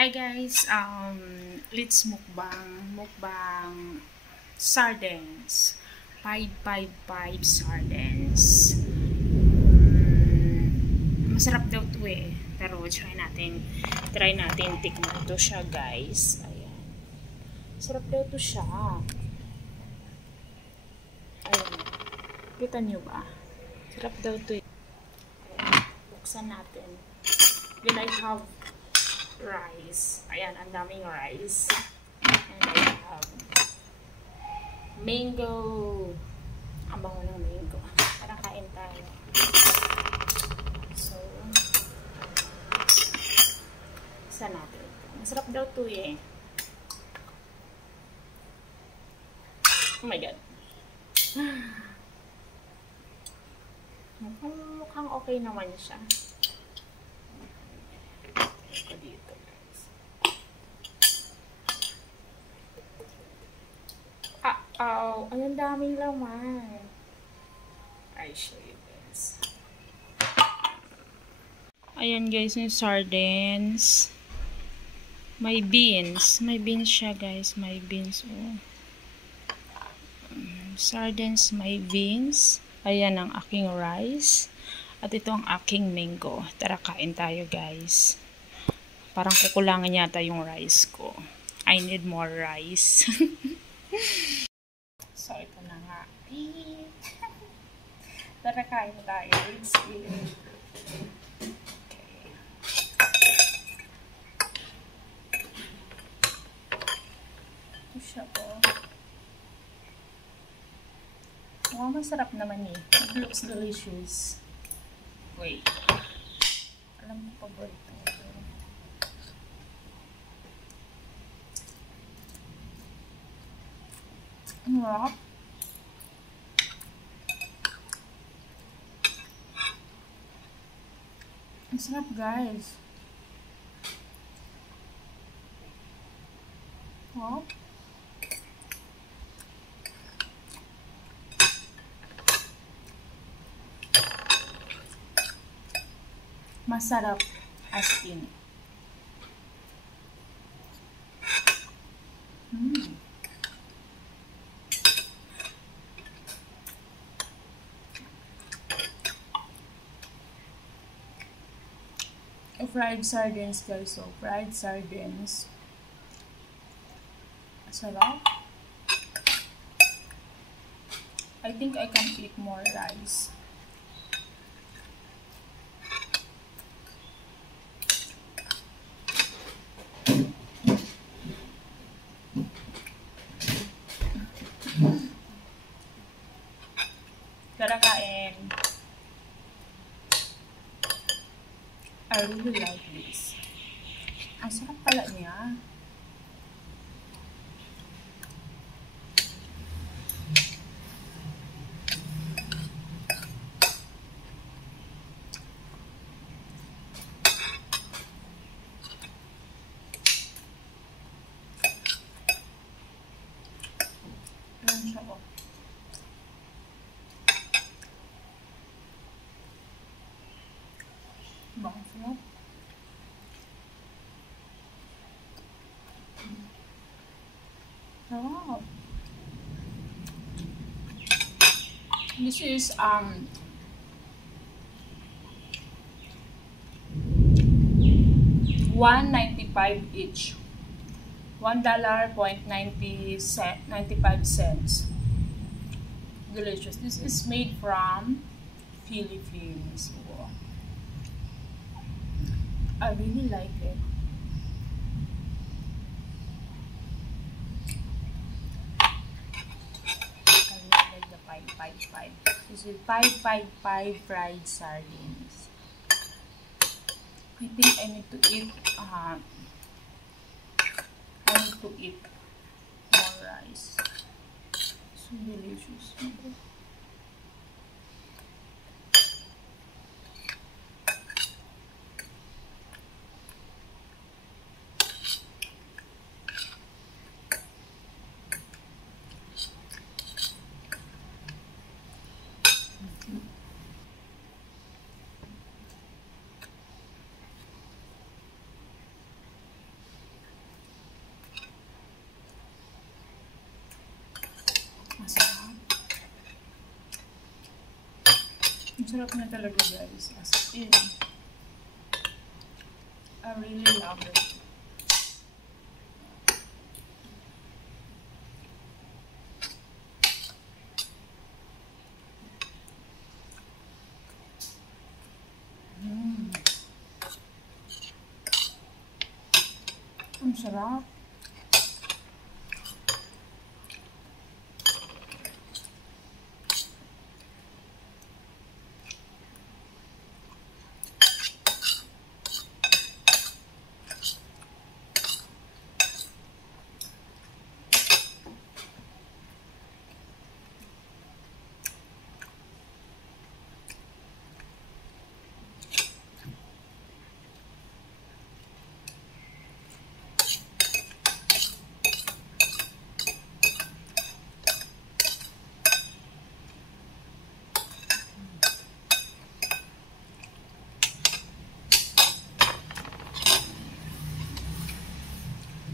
Hi guys, let's mukbang sardines. 555 sardines. Masarap daw 'to eh. Pero try natin tikman 'to siya guys. Ayan. Masarap daw 'to siya. Ayan. Kita nyo ba? Sarap daw 'to eh. Ayan. Buksan natin. Then I have rice. Ayan, ang daming rice. And I have mango. Ang bango ng mango. Tara, kain tayo. So, isa natin. Masarap daw to eh. Oh my God. Mukhang okay naman siya. Ito dito guys. Ang daming laman. I show you guys. Ayan guys, yung sardines. May beans. May beans siya guys. May beans. Oh. Sardines, may beans. Ayan ang aking rice. At ito ang aking mango. Tara, kain tayo guys. Parang kukulangan yata yung rice ko. I need more rice. So, ito na nga. Tara, kain tayo. Let's eat. Okay. Ito siya po. Wow, masarap naman eh. It looks delicious. Wait. Alam mo pa ba ito? Wow. Ang sarap guys. Wow. Masarap as in. Fried sardines guys. So, fried sardines. Sarap. I think I can eat more rice. Tara, kain. I really like this. Ang sarap pala niya. Ayan siya po. Bang sarap. Wow. This is $1.95 each. $1.95. Delicious. This is made from Philippines. Wow. I really like it. The 555. This is 555 fried sardines. I think I need to eat more rice. So delicious. sarap na talaga guys. As in. I really love it. Ang sarap.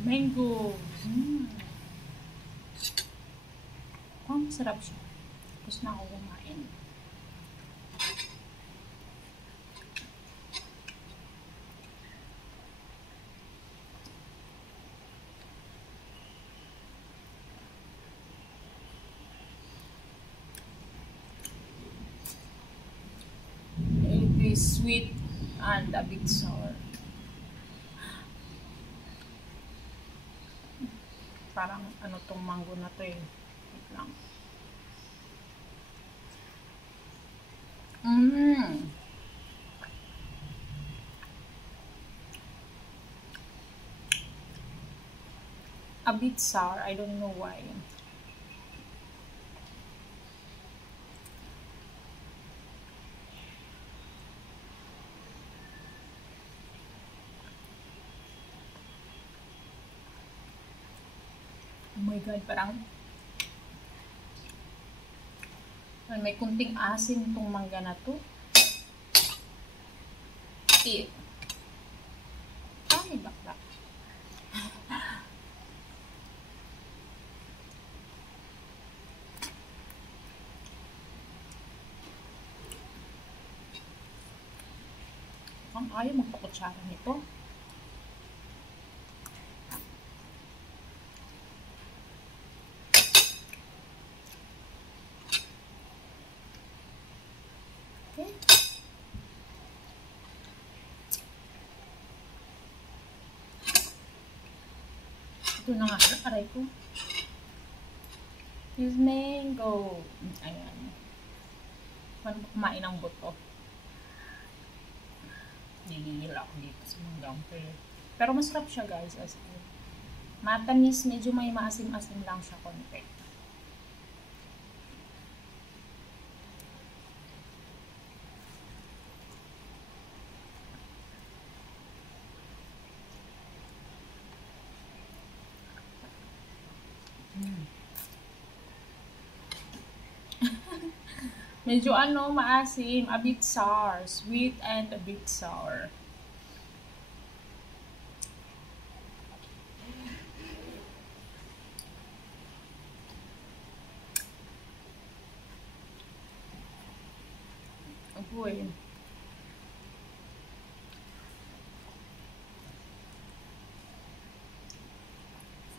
Mango. Masarap siya. Tapos na ako kumain. It is sweet and a bit sour. Parang ano tong mango na to eh. Wait lang. A bit sour. I don't know why. Oh my God, parang may kunting asin tong mangga na to. Ay, bakla. Ang ayaw magpakutsara nito. Okay. Ito na nga, aray ko. This mango. Ayan. Paano ba kumain ng buto? Nilihil ako dito sa manggang. Pero masarap siya guys. As in. Matamis, medyo may maasim-asim lang siya konti. Medyo ano, maasim, a bit sour, sweet and a bit sour. Agoy.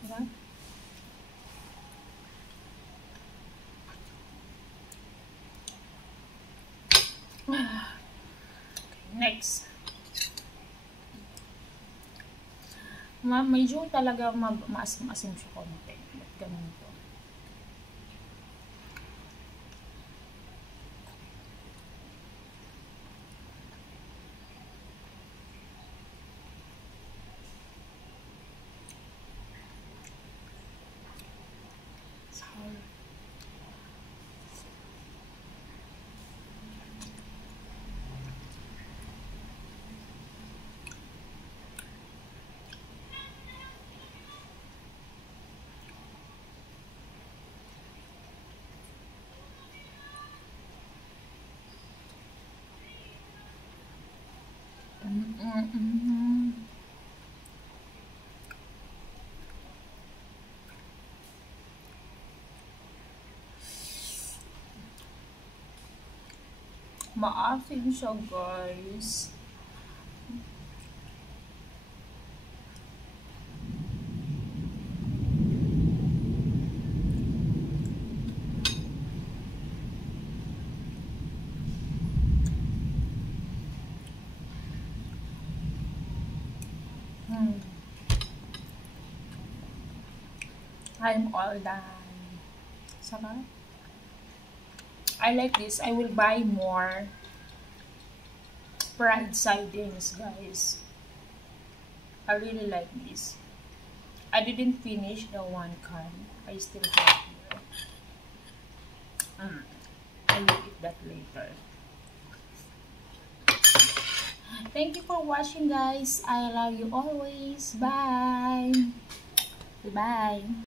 Sarap. Next. Medyo talaga maasim-asim siya konti. Ba't ganun to? Sour. Maasim siya, guys. I'm all done. Sarap. I like this. I will buy more fried sardines, guys. I really like this. I didn't finish the one can. I still have here. I will eat that later. Thank you for watching, guys. I love you always. Bye. Bye.